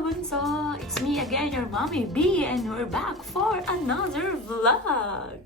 bunso! It's me again, your Mommy B, and we're back for another vlog!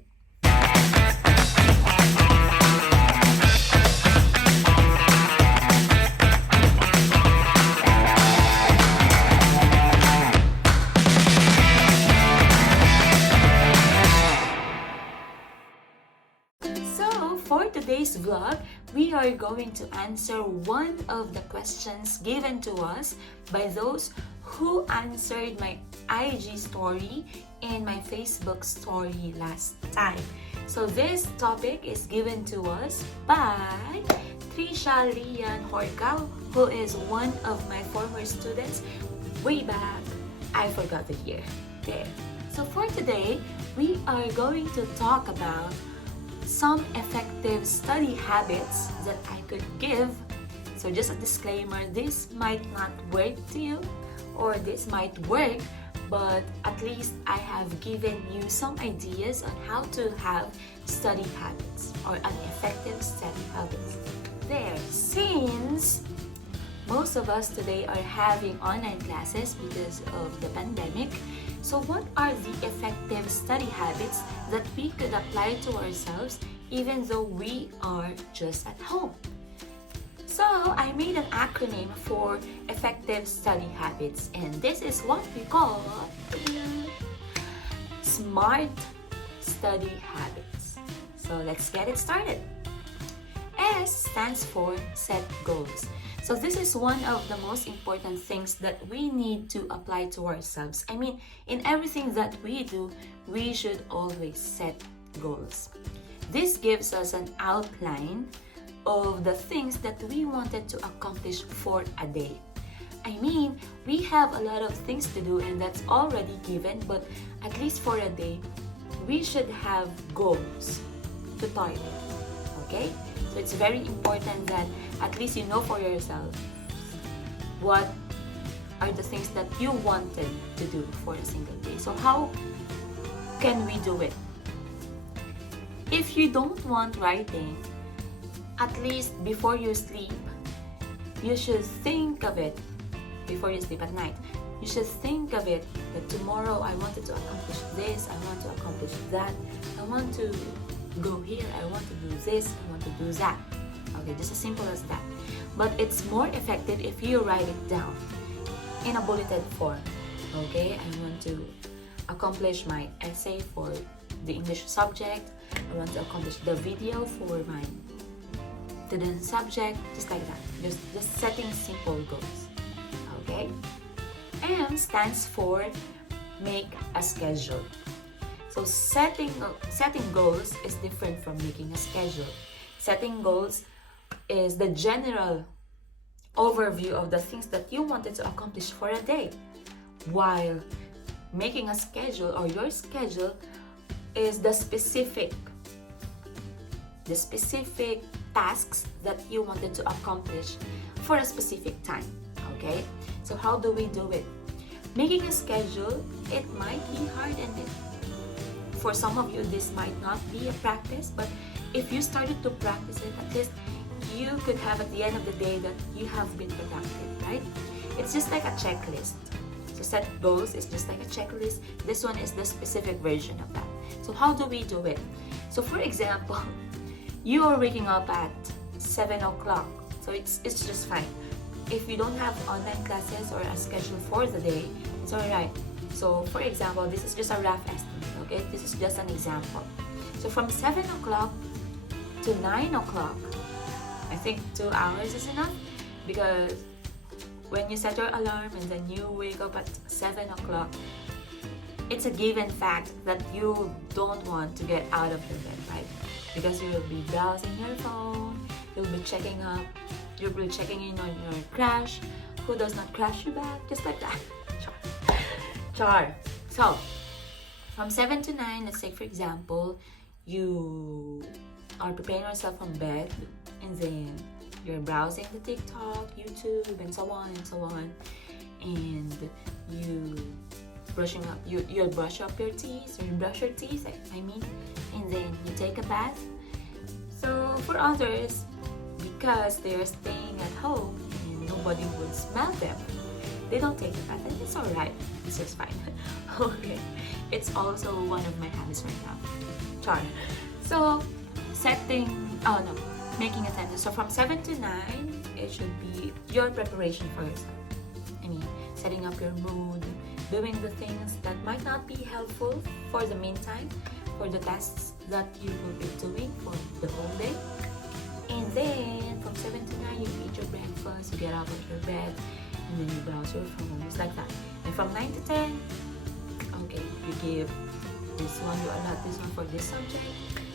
So, for today's vlog, we are going to answer one of the questions given to us by those who answered my IG story and my Facebook story last time. So this topic is given to us by Trisha Lian Horcao, who is one of my former students way back. I forgot the year. There. So for today, we are going to talk about some effective study habits that I could give. So just a disclaimer, this might not work to you or this might work, but at least I have given you some ideas on how to have study habits or an effective study habits. There, since most of us today are having online classes because of the pandemic, so what are the effective study habits that we could apply to ourselves even though we are just at home? So I made an acronym for effective study habits, and this is what we call SMART study habits. So let's get it started. S stands for set goals. So this is one of the most important things that we need to apply to ourselves. I mean, in everything that we do, we should always set goals. This gives us an outline of the things that we wanted to accomplish for a day. I mean, we have a lot of things to do and that's already given, but at least for a day, we should have goals to target. Okay? So it's very important that at least you know for yourself what are the things that you wanted to do for a single day. So how can we do it? If you don't want writing, at least before you sleep, you should think of it. Before you sleep at night, you should think of it that tomorrow I wanted to accomplish this, I want to accomplish that, I want to go here, I want to do this, I want to do that. Okay, just as simple as that. But it's more effective if you write it down in a bulleted form. Okay, I want to accomplish my essay for the English subject, I want to accomplish the video for my student subject, just like that. Just setting simple goals. Okay? M stands for make a schedule. So setting goals is different from making a schedule. Setting goals is the general overview of the things that you wanted to accomplish for a day, while making a schedule or your schedule is the specific tasks that you wanted to accomplish for a specific time. Okay, so how do we do it? Making a schedule, it might be hard, and for some of you this might not be a practice, but if you started to practice it, at least you could have at the end of the day that you have been productive, right? It's just like a checklist. So set goals is just like a checklist. This one is the specific version of that. So how do we do it? So for example, you are waking up at 7 o'clock. So it's just fine. If you don't have online classes or a schedule for the day, it's alright. So for example, this is just a rough estimate, okay? This is just an example. So from 7 o'clock to 9 o'clock, I think 2 hours is enough, because when you set your alarm and then you wake up at 7 o'clock, it's a given fact that you don't want to get out of your bed, right? Because you will be browsing your phone, you'll be checking in on your crush, who does not crush you back, just like that. Char. So, from 7 to 9, let's say for example, you are preparing yourself from bed, and then you're browsing the TikTok, YouTube, and so on, and you brush up your teeth, or you brush your teeth, I mean, and then you take a bath. So for others, because they are staying at home and nobody would smell them, they don't take the bath, and it's alright. It's just fine. Okay. It's also one of my habits right now. Char. So, making attendance. So from 7 to 9, it should be your preparation for yourself. I mean, setting up your mood, doing the things that might not be helpful for the meantime, for the tasks that you will be doing for the whole day. And then from 7 to 9, you eat your breakfast, you get out of your bed, and then you browse your phone, just like that. And from 9 to 10, okay, you give this one, you allot this one for this subject.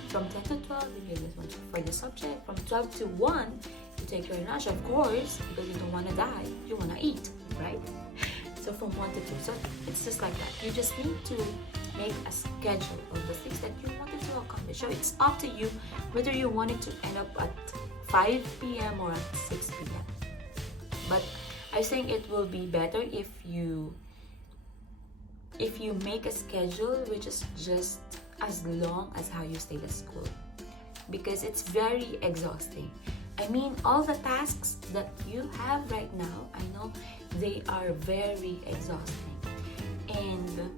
From 10 to 12, you give this one for this subject. From 12 to 1, you take your lunch, of course, because you don't want to die, you want to eat, right? So from 1 to 2, so it's just like that. You just need to make a schedule of the things that you wanted to accomplish. So it's up to you whether you want it to end up at 5 p.m. or at 6 p.m. But I think it will be better if you make a schedule which is just as long as how you stayed at school, because it's very exhausting. I mean, all the tasks that you have right now, I know they are very exhausting, and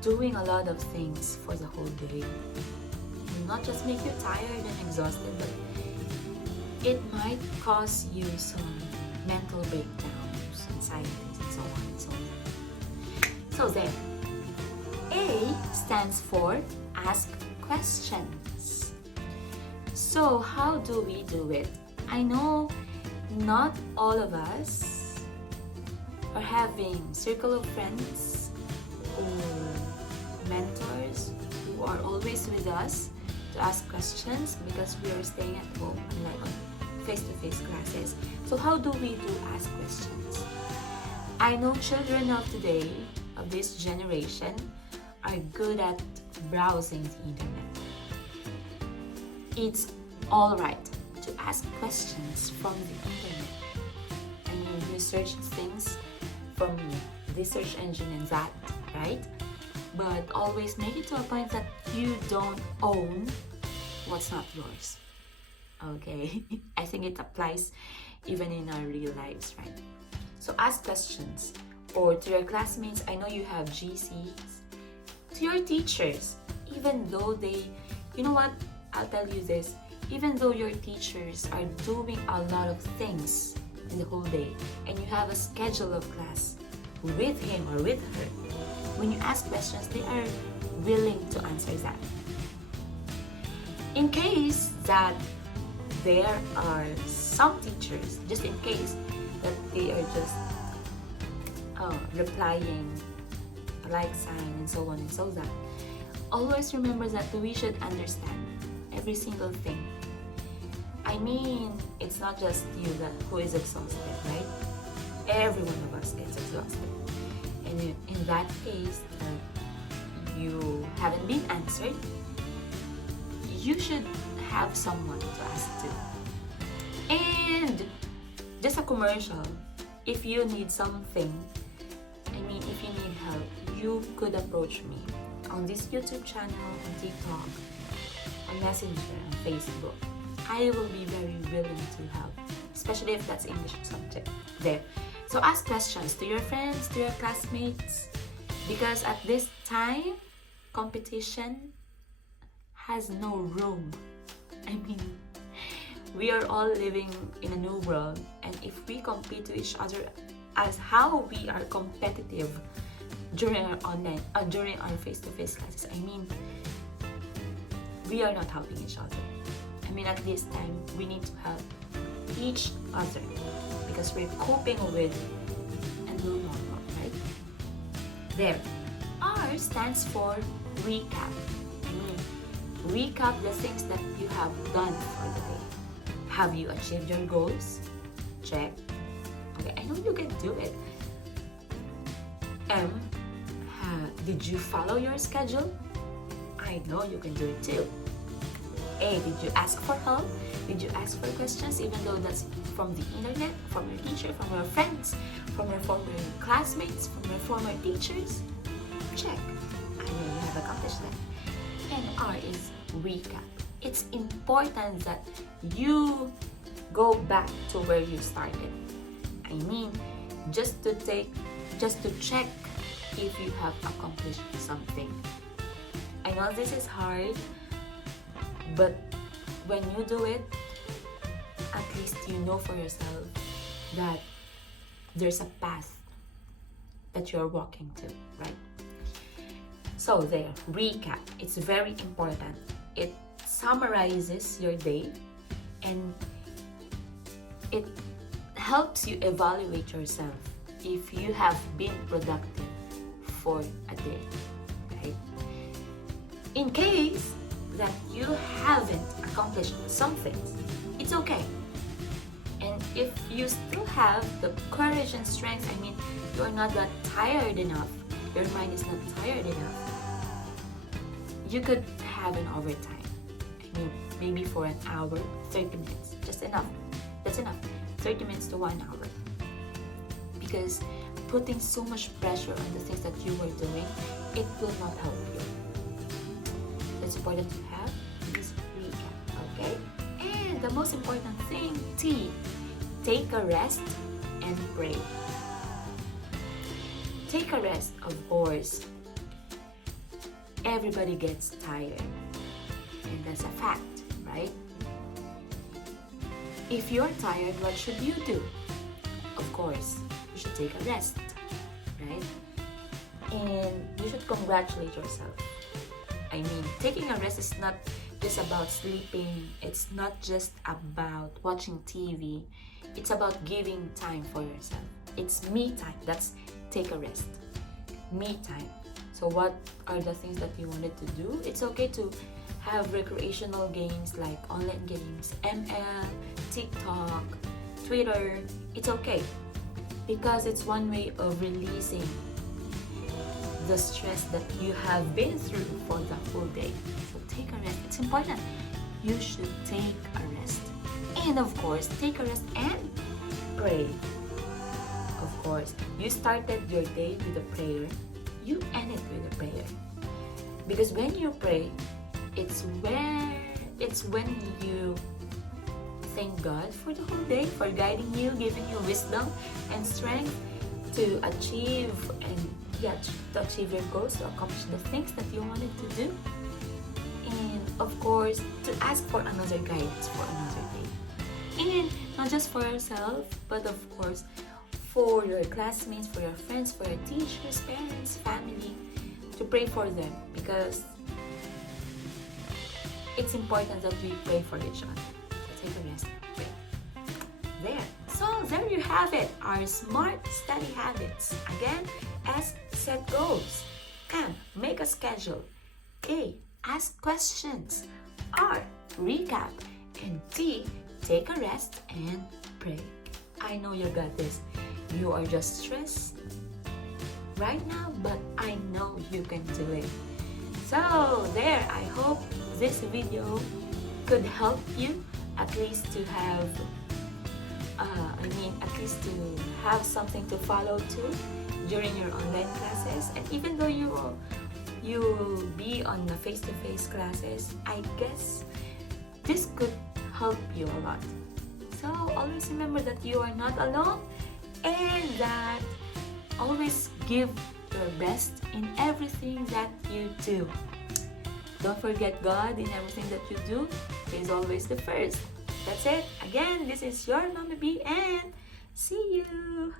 doing a lot of things for the whole day will not just make you tired and exhausted, but it might cause you some mental breakdowns, anxieties, and so on and so on. So there. A stands for ask questions. So how do we do it? I know not all of us are having circle of friends or mentors who are always with us to ask questions, because we are staying at home, unlike on face-to-face classes. So how do we do ask questions? I know children of today, of this generation, are good at browsing the internet. It's alright to ask questions from the internet. I mean, research things from the search engine and that, right? But always make it to a point that you don't own what's not yours. Okay? I think it applies even in our real lives, right? So ask questions. Or to your classmates, I know you have GCs. To your teachers, even though you know what, I'll tell you this, even though your teachers are doing a lot of things in the whole day, and you have a schedule of class with him or with her, when you ask questions, they are willing to answer that. In case that there are some teachers, just in case that they are just replying a like sign and so on and so that, always remember that we should understand every single thing. I mean, it's not just you who is exhausted, right? Every one of us gets exhausted. And in that case, you haven't been answered, you should have someone to ask to. And just a commercial, if you need something, I mean, if you need help, you could approach me on this YouTube channel, on TikTok, on Messenger, on Facebook. I will be very willing to help, especially if that's English subject there. So ask questions to your friends, to your classmates, because at this time, competition has no room. I mean, we are all living in a new world, and if we compete with each other as how we are competitive during our face-to-face classes, I mean, we are not helping each other. I mean, at this time, we need to help each other because we're coping with a new normal, right? There. R stands for recap. I mean, recap the things that you have done for the day. Have you achieved your goals? Check. Okay, I know you can do it. M, did you follow your schedule? I know you can do it too. A, did you ask for help? Did you ask for questions, even though that's from the internet, from your teacher, from your friends, from your former classmates, from your former teachers? Check. I know you have accomplished that. And R is recap. It's important that you go back to where you started. I mean, just to check if you have accomplished something. I know this is hard, but when you do it, at least you know for yourself that there's a path that you're walking to, right? So there, recap. It's very important. It summarizes your day and it helps you evaluate yourself if you have been productive for a day, right? In case that you haven't accomplished something, it's okay. And if you still have the courage and strength, I mean, you're not that tired enough, your mind is not tired enough, you could have an overtime. I mean, maybe for an hour, 30 minutes, just enough. That's enough, 30 minutes to 1 hour. Because putting so much pressure on the things that you were doing, it will not help you. It's important to have this recap, okay? And the most important thing, T, take a rest and pray. Take a rest, of course. Everybody gets tired, and that's a fact, right? If you're tired, what should you do? Of course, you should take a rest, right? And you should congratulate yourself. I mean, taking a rest is not just about sleeping. It's not just about watching TV. It's about giving time for yourself. It's me time. That's take a rest. Me time. So what are the things that you wanted to do? It's okay to have recreational games like online games, ML, TikTok, Twitter. It's okay because it's one way of releasing the stress that you have been through for the whole day. So take a rest. It's important. You should take a rest. And of course, take a rest and pray. Of course, you started your day with a prayer. You end it with a prayer. Because when you pray, it's when you thank God for the whole day, for guiding you, giving you wisdom and strength to achieve to achieve your goals, to accomplish the things that you wanted to do, and of course to ask for another guidance for another day, and not just for yourself, but of course for your classmates, for your friends, for your teachers, parents, family, to pray for them, because it's important that we pray for each other. So take a rest, pray. There. So there you have it, our smart study habits. Again, S, set goals. M, make a schedule. A, ask questions. R, recap. And T, take a rest and pray. I know you got this. You are just stressed right now, but I know you can do it. So there, I hope this video could help you at least to have something to follow to during your online classes. And even though you will be on the face-to-face classes, I guess this could help you a lot. So always remember that you are not alone, and that always give your best in everything that you do. Don't forget God in everything that you do. He is always the first. That's it. Again, this is your Mama B, and see you.